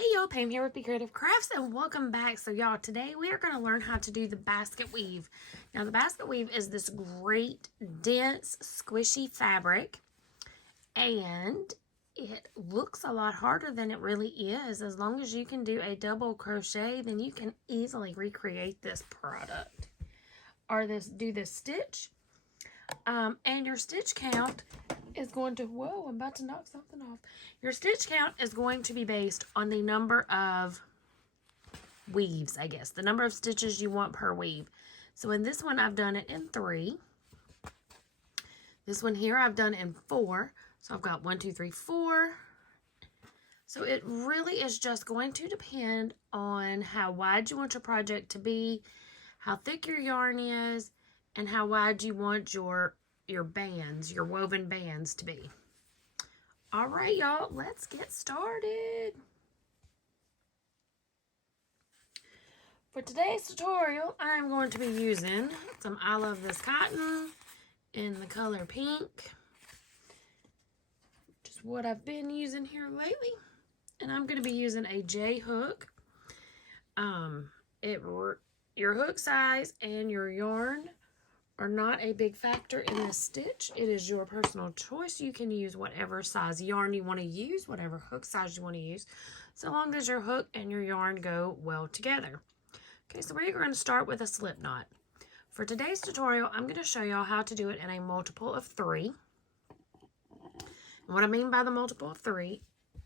Hey y'all, Pam here with BeeCreative Crafts and welcome back. So y'all, today we are going to learn how to do the basket weave. Now the basket weave is this great, dense, squishy fabric and it looks a lot harder than it really is. As long as you can do a double crochet, then you can easily recreate this product or do this stitch. And your stitch count is going to, whoa, I'm about to knock something off. Your stitch count is going to be based on the number of weaves, I guess. The number of stitches you want per weave. So in this one, I've done it in 3. This one here, I've done in 4. So I've got 1, 2, 3, 4. So it really is just going to depend on how wide you want your project to be, how thick your yarn is, and how wide you want your bands, your woven bands to be. All right, y'all, let's get started. For today's tutorial, I'm going to be using some I Love This Cotton in the color pink. Just what I've been using here lately. And I'm going to be using a J hook. Your hook size and your yarn are not a big factor in this stitch. It is your personal choice. You can use whatever size yarn you want to use, whatever hook size you want to use, so long as your hook and your yarn go well together. Okay, so we're going to start with a slip knot. For today's tutorial, I'm going to show y'all how to do it in a multiple of 3. And what I mean by the multiple of 3,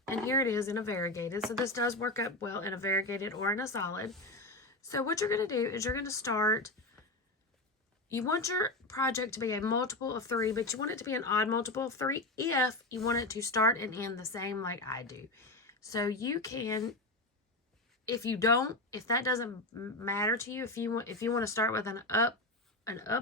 and here it is in a variegated, so this does work up well in a variegated or in a solid. So what you're going to do is you're going to start. You want your project to be a multiple of 3, but you want it to be an odd multiple of 3 if you want it to start and end the same like I do. So you can, if that doesn't matter to you, if you want to start with an up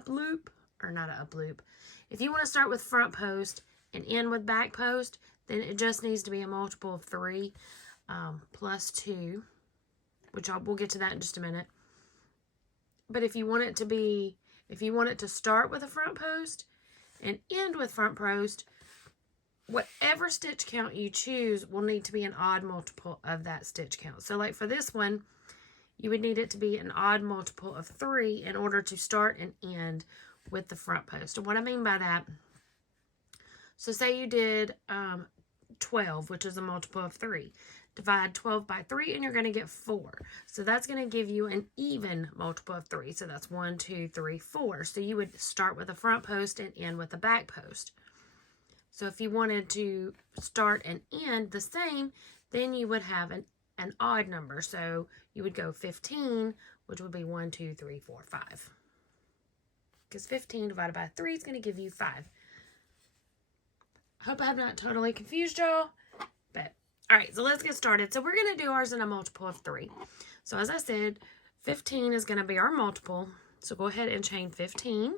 loop, or not an up loop, if you want to start with front post and end with back post, then it just needs to be a multiple of 3 plus 2, which we'll get to that in just a minute. But if you want it to start with a front post and end with front post, whatever stitch count you choose will need to be an odd multiple of that stitch count. So like for this one, you would need it to be an odd multiple of 3 in order to start and end with the front post. And what I mean by that, so say you did 12, which is a multiple of 3. Divide 12 by 3 and you're going to get 4. So that's going to give you an even multiple of 3. So that's 1, 2, 3, 4. So you would start with a front post and end with a back post. So if you wanted to start and end the same, then you would have an odd number. So you would go 15, which would be 1, 2, 3, 4, 5. Because 15 divided by 3 is going to give you 5. I hope I have not totally confused y'all. But all right, so let's get started. So we're going to do ours in a multiple of 3. So as I said, 15 is going to be our multiple. So go ahead and chain 15.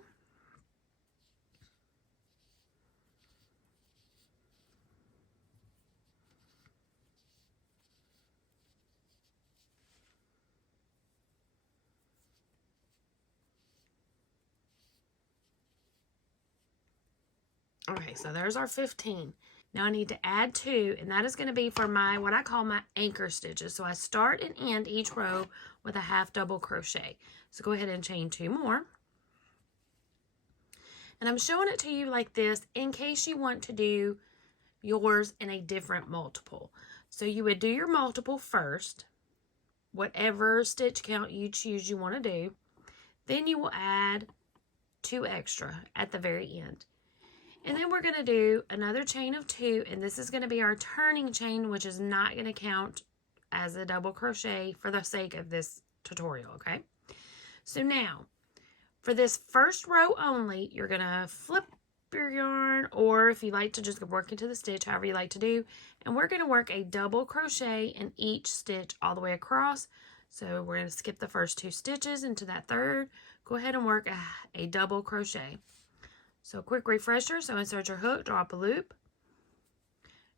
Okay, so there's our 15. Now I need to add 2, and that is going to be for what I call my anchor stitches. So I start and end each row with a half double crochet. So go ahead and chain 2 more. And I'm showing it to you like this in case you want to do yours in a different multiple. So you would do your multiple first, whatever stitch count you choose you want to do. Then you will add 2 extra at the very end. And then we're going to do another chain of 2, and this is going to be our turning chain, which is not going to count as a double crochet for the sake of this tutorial, okay? So now, for this first row only, you're going to flip your yarn, or if you like to just work into the stitch, however you like to do, and we're going to work a double crochet in each stitch all the way across. So we're going to skip the first 2 stitches into that third. Go ahead and work a double crochet. So quick refresher, so insert your hook, drop a loop.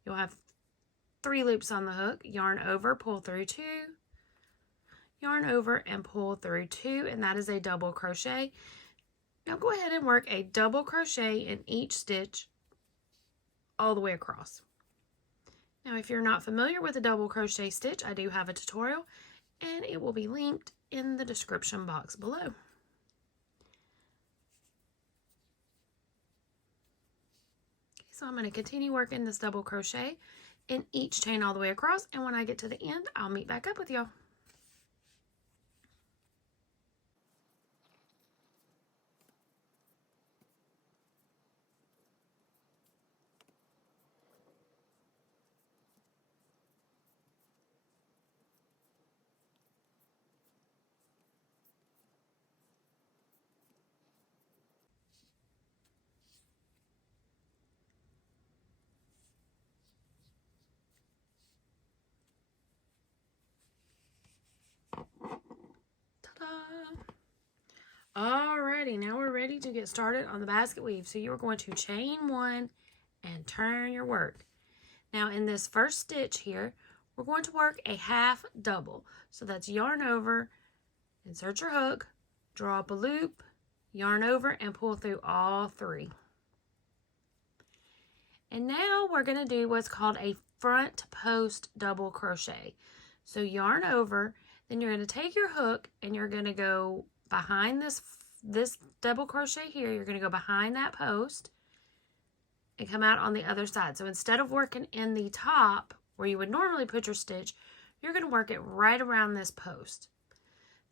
You'll have 3 loops on the hook, yarn over, pull through 2, yarn over and pull through 2, and that is a double crochet. Now go ahead and work a double crochet in each stitch all the way across. Now, if you're not familiar with a double crochet stitch, I do have a tutorial, and it will be linked in the description box below. So I'm going to continue working this double crochet in each chain all the way across, and when I get to the end, I'll meet back up with y'all. Alrighty, now we're ready to get started on the basket weave. So you're going to chain 1 and turn your work. Now in this first stitch here, we're going to work a half double. So that's yarn over, insert your hook, draw up a loop, yarn over, and pull through all 3. And now we're going to do what's called a front post double crochet. So yarn over, then you're going to take your hook and you're going to go behind this double crochet here. You're going to go behind that post and come out on the other side. So instead of working in the top where you would normally put your stitch, you're going to work it right around this post.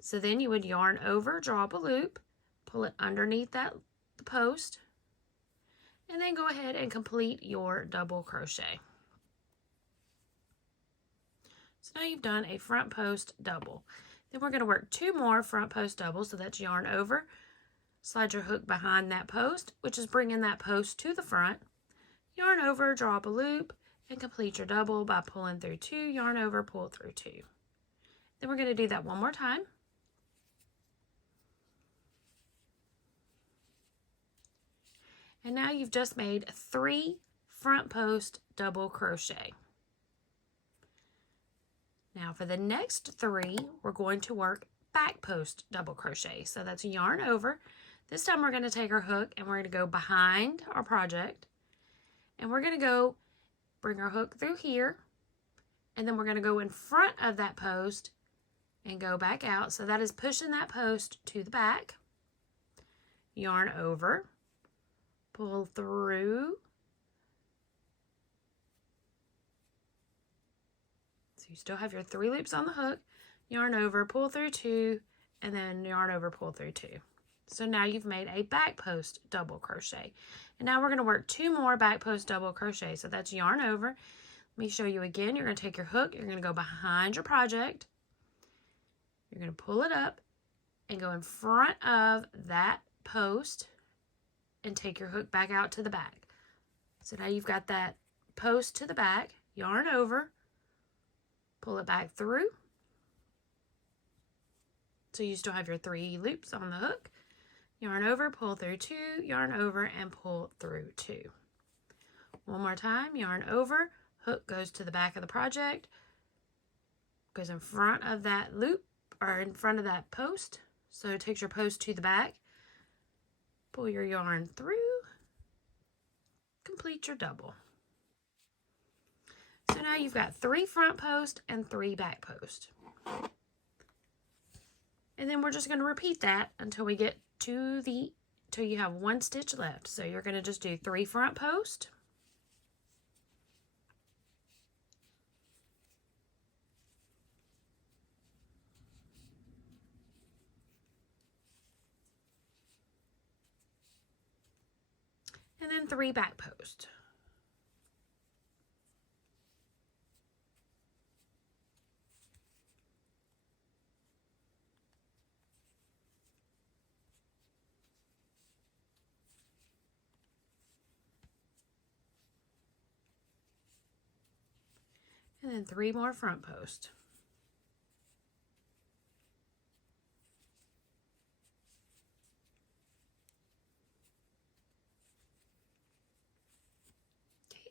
So then you would yarn over, draw up a loop, pull it underneath the post, and then go ahead and complete your double crochet. So now you've done a front post double. Then we're going to work 2 more front post doubles. So that's yarn over, slide your hook behind that post, which is bringing that post to the front, yarn over, draw up a loop, and complete your double by pulling through 2, yarn over, pull through 2. Then we're going to do that one more time. And now you've just made 3 front post double crochet. Now for the next 3, we're going to work back post double crochet. So that's yarn over. This time we're going to take our hook and we're going to go behind our project. And we're going to go bring our hook through here. And then we're going to go in front of that post and go back out. So that is pushing that post to the back. Yarn over. Pull through. So you still have your 3 loops on the hook, yarn over, pull through 2, and then yarn over, pull through 2. So now you've made a back post double crochet. And now we're going to work 2 more back post double crochet. So that's yarn over. Let me show you again. You're going to take your hook, you're going to go behind your project. You're going to pull it up and go in front of that post and take your hook back out to the back. So now you've got that post to the back, yarn over, pull it back through. So you still have your 3 loops on the hook. Yarn over, pull through 2, yarn over, and pull through 2. One more time, yarn over, hook goes to the back of the project, goes in front of that loop, or in front of that post. So it takes your post to the back, pull your yarn through, complete your double. So now you've got 3 front post and 3 back post. And then we're just going to repeat that until we get to till you have 1 stitch left. So you're going to just do 3 front post. And then 3 back post. And then 3 more front post.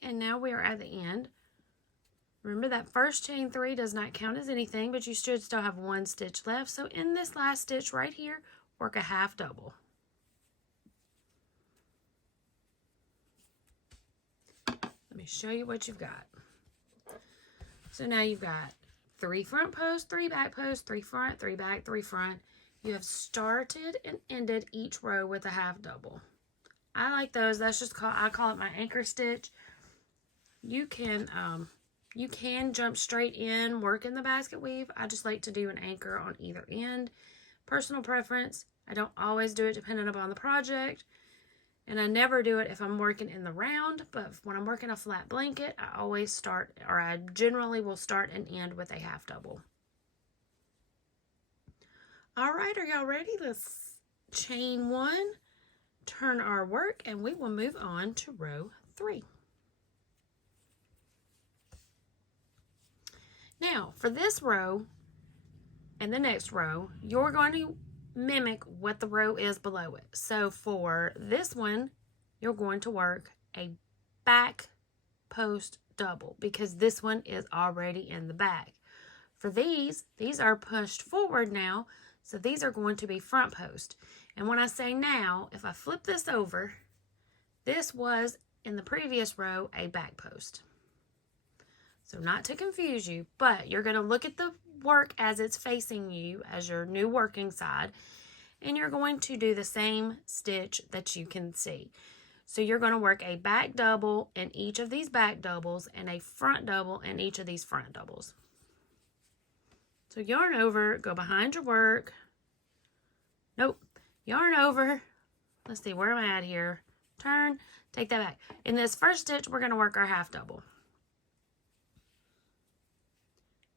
And now we are at the end. Remember that first chain 3 does not count as anything, but you should still have 1 stitch left. So in this last stitch right here, work a half double. Let me show you what you've got. So now you've got 3 front posts, 3 back posts, 3 front, 3 back, 3 front. You have started and ended each row with a half double. I like those. That's just I call it my anchor stitch. You can jump straight in, work in the basket weave. I just like to do an anchor on either end. Personal preference. I don't always do it depending upon the project. And I never do it if I'm working in the round, but when I'm working a flat blanket, I always start, or I generally will start and end with a half double. All right, are y'all ready? Let's chain 1, turn our work, and we will move on to row 3. Now, for this row and the next row, you're going to mimic what the row is below it. So for this one, you're going to work a back post double because this one is already in the back. For these are pushed forward now, so these are going to be front post. And when I say now, if I flip this over, this was in the previous row a back post. So not to confuse you, but you're going to look at the work as it's facing you as your new working side, and you're going to do the same stitch that you can see. So you're going to work a back double in each of these back doubles and a front double in each of these front doubles. So yarn over, go behind your work. Nope, yarn over. Let's see, where am I at here? Turn, take that back. In this first stitch, we're going to work our half double.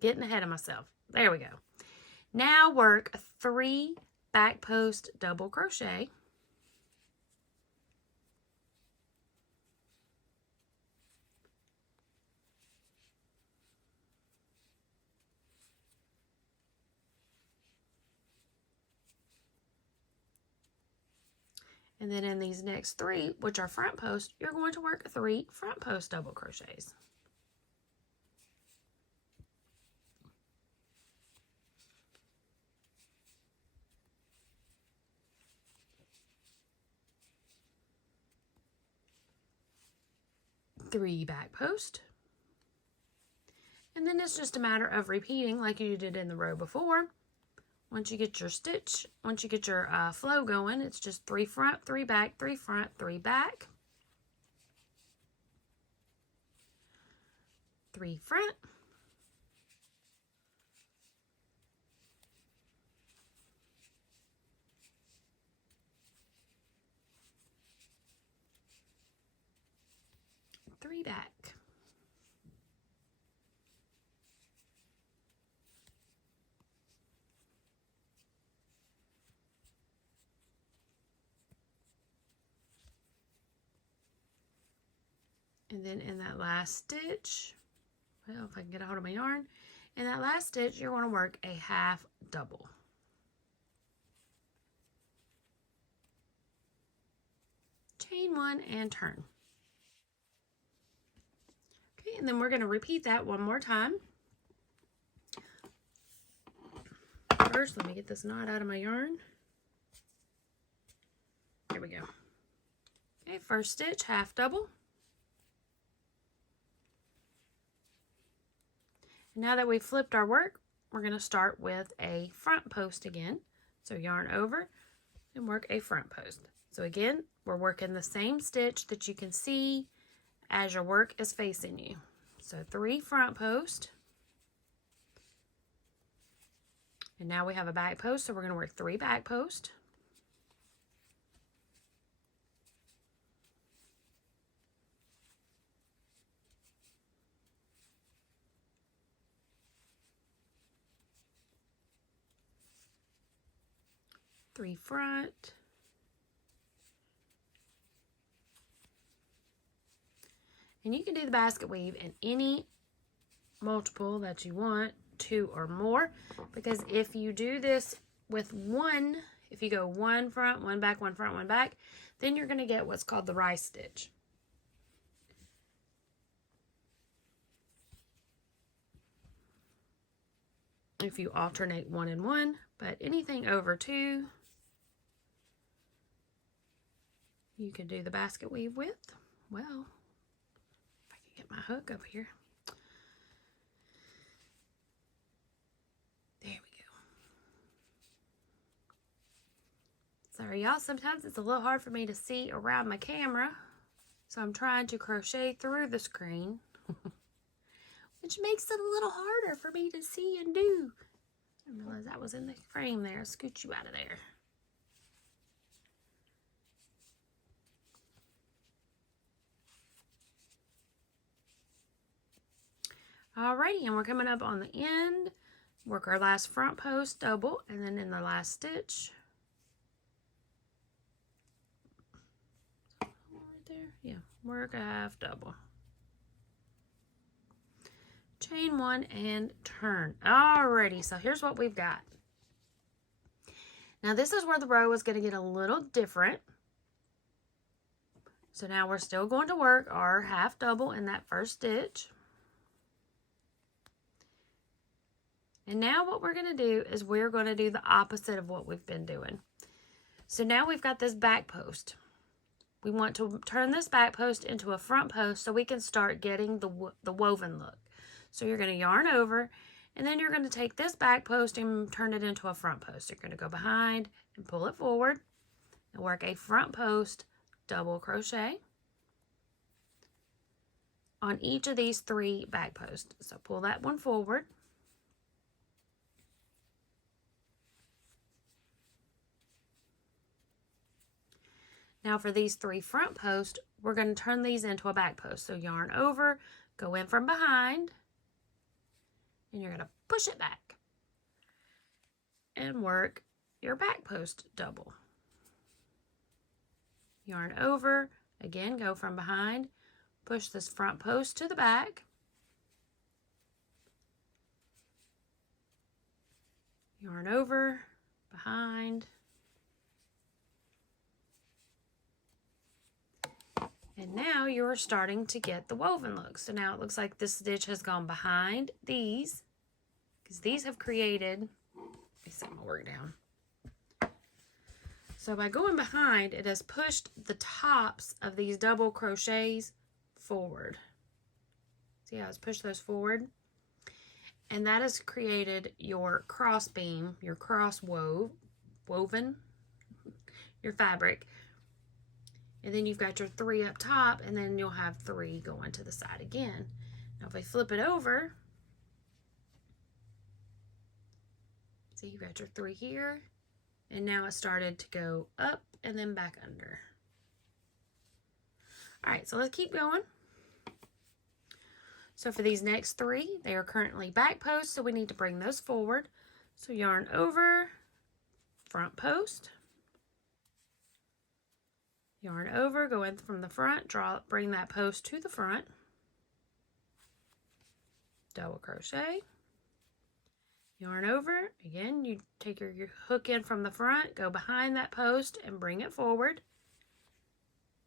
Getting ahead of myself. There we go. Now work 3 back post double crochet. And then in these next 3, which are front posts, you're going to work 3 front post double crochets. Three back post. And then it's just a matter of repeating like you did in the row before. Once you get your stitch, once you get your flow going, it's just 3 front, 3 back, 3 front, 3 back, 3 front, 3 back. And then in that last stitch, well, if I can get a hold of my yarn, in that last stitch, you're going to work a half double. Chain 1 and turn. Okay, and then we're going to repeat that one more time. First, let me get this knot out of my yarn. There we go. Okay, first stitch, half double. Now that we've flipped our work, we're going to start with a front post again. So yarn over and work a front post. So again, we're working the same stitch that you can see as your work is facing you. So 3 front post. And now we have a back post, so we're going to work 3 back post. Three front, and you can do the basket weave in any multiple that you want, 2 or more, because if you do this with one, if you go 1 front, 1 back, 1 front, 1 back, then you're going to get what's called the rice stitch. If you alternate 1 and 1, but anything over 2, you can do the basket weave with. Well, if I can get my hook up here. Sorry y'all, sometimes it's a little hard for me to see around my camera, so I'm trying to crochet through the screen, which makes it a little harder for me to see and do. I didn't realize that was in the frame there. Scoot you out of there. Alrighty, and we're coming up on the end. Work our last front post double, and then in the last stitch, right there, yeah, work a half double. Chain one and turn. Alrighty, so here's what we've got. Now this is where the row is going to get a little different. So now we're still going to work our half double in that first stitch. And now what we're going to do is we're going to do the opposite of what we've been doing. So now we've got this back post. We want to turn this back post into a front post so we can start getting the woven look. So you're going to yarn over, and then you're going to take this back post and turn it into a front post. You're going to go behind and pull it forward and work a front post double crochet on each of these 3 back posts. So pull that one forward. Now for these 3 front posts, we're going to turn these into a back post. So yarn over, go in from behind, and you're going to push it back and work your back post double. Yarn over, again, go from behind, push this front post to the back, yarn over, behind, and now you're starting to get the woven look. So now it looks like this stitch has gone behind these, because these have created, let me set my work down. So by going behind, it has pushed the tops of these double crochets forward. See how it's pushed those forward? And that has created your cross beam, your cross woven, your fabric. And then you've got your 3 up top, and then you'll have 3 going to the side again. Now if I flip it over, see you've got your 3 here, and now it started to go up and then back under. All right, so let's keep going. So for these next 3, they are currently back posts, so we need to bring those forward. So yarn over, front post, yarn over, go in from the front, bring that post to the front, double crochet, yarn over, again, you take your hook in from the front, go behind that post and bring it forward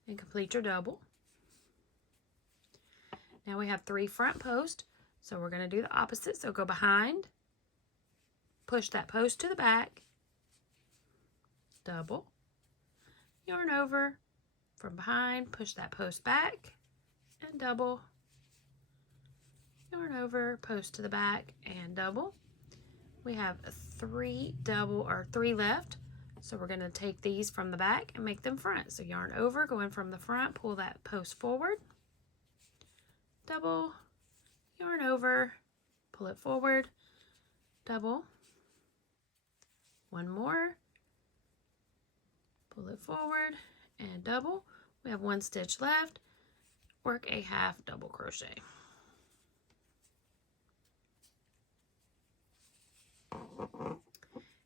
and complete your double. Now we have 3 front posts, so we're going to do the opposite. So go behind, push that post to the back, double, yarn over, from behind, push that post back, and double, yarn over, post to the back, and double. We have 3 left, so we're going to take these from the back and make them front. So yarn over, go in from the front, pull that post forward, double, yarn over, pull it forward, double, one more, pull it forward, and double. We have 1 stitch left, work a half double crochet.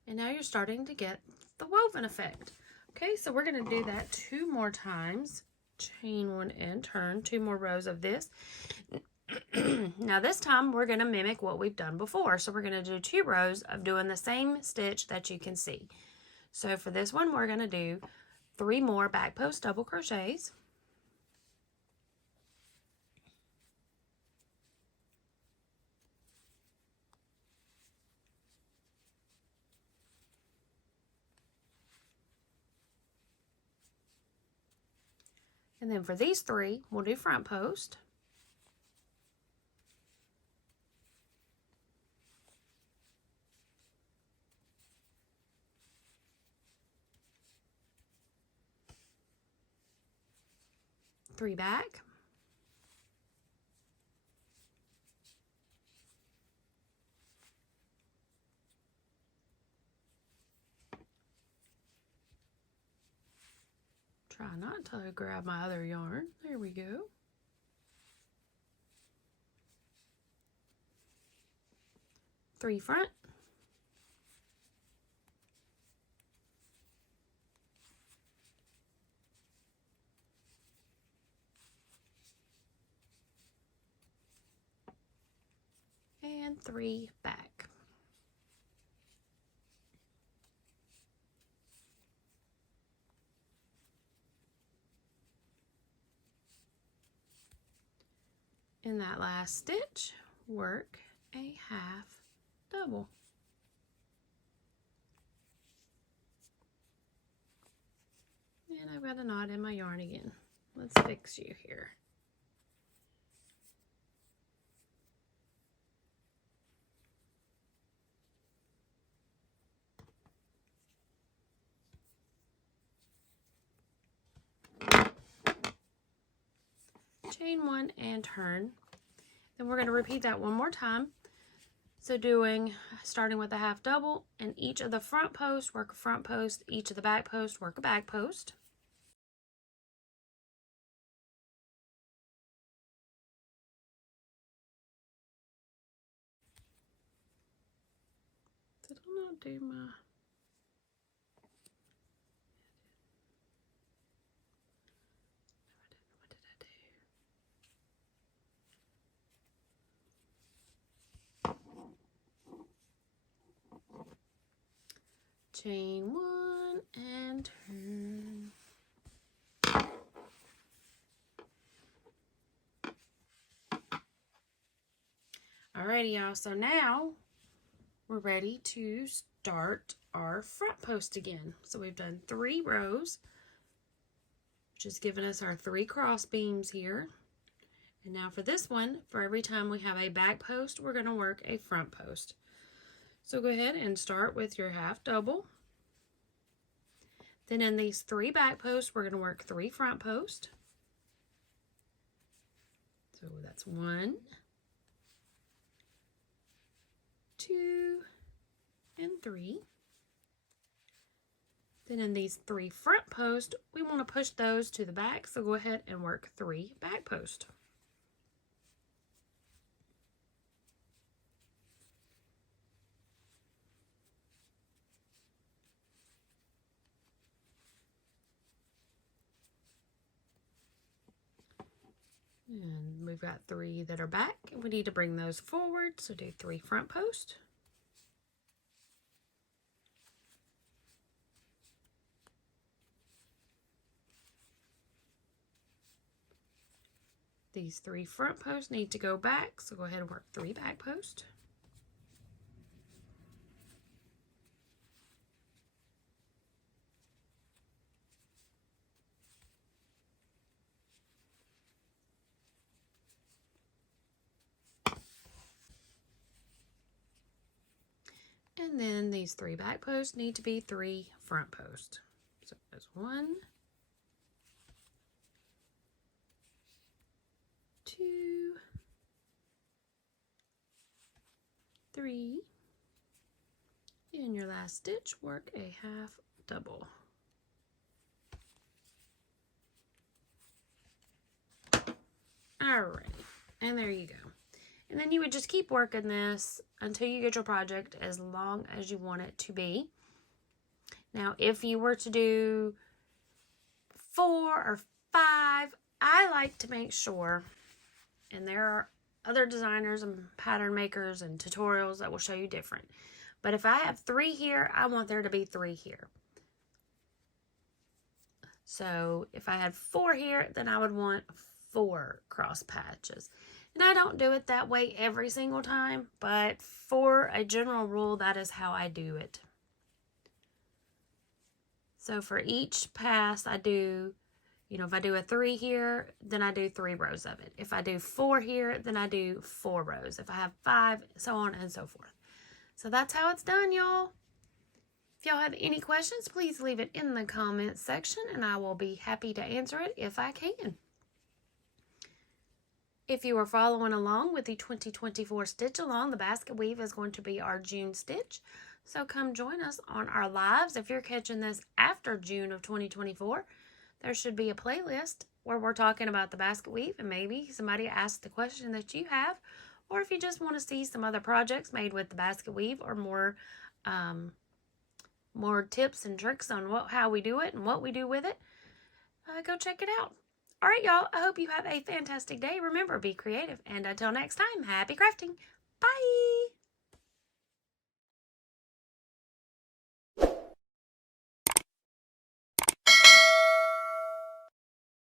And now you're starting to get the woven effect. Okay, so we're going to do that 2 more times. Chain 1 and turn, 2 more rows of this. Now this time we're going to mimic what we've done before. So we're going to do 2 rows of doing the same stitch that you can see. So for this one, we're going to do 3 more back post double crochets. And then for these 3, we'll do front post. 3 back, try not to grab my other yarn. There we go. Three front, and 3 back. In that last stitch, work a half double. And I've got a knot in my yarn again. Let's fix you here. Chain 1 and turn. Then we're going to repeat that one more time. So starting with a half double, and each of the front posts work a front post, each of the back posts work a back post. Did I not do my... Chain 1 and turn. Alrighty, y'all. So now we're ready to start our front post again. So we've done 3 rows, which has given us our 3 cross beams here. And now for this one, for every time we have a back post, we're going to work a front post. So go ahead and start with your half double. Then in these 3 back posts, we're going to work 3 front posts. So that's 1, 2, and 3. Then in these 3 front posts, we want to push those to the back. So go ahead and work 3 back posts. And we've got 3 that are back, and we need to bring those forward, so do 3 front posts. These 3 front posts need to go back, so go ahead and work 3 back posts. And then these 3 back posts need to be 3 front posts. So there's 1, 2, 3. In your last stitch, work a half double. Alright, and there you go. And then you would just keep working this until you get your project as long as you want it to be. Now, if you were to do 4 or 5, I like to make sure, and there are other designers and pattern makers and tutorials that will show you different. But if I have 3 here, I want there to be 3 here. So if I had 4 here, then I would want 4 cross patches. And I don't do it that way every single time, but for a general rule, that is how I do it. So for each pass, I do, if I do a 3 here, then I do 3 rows of it. If I do 4 here, then I do 4 rows. If I have 5, so on and so forth. So that's how it's done, y'all. If y'all have any questions, please leave it in the comments section, and I will be happy to answer it if I can. If you are following along with the 2024 Stitch Along, the basket weave is going to be our June stitch. So come join us on our lives. If you're catching this after June of 2024, there should be a playlist where we're talking about the basket weave, and maybe somebody asked the question that you have, or if you just want to see some other projects made with the basket weave, or more tips and tricks on how we do it and what we do with it, go check it out. All right, y'all, I hope you have a fantastic day. Remember, be creative, and until next time, happy crafting. Bye!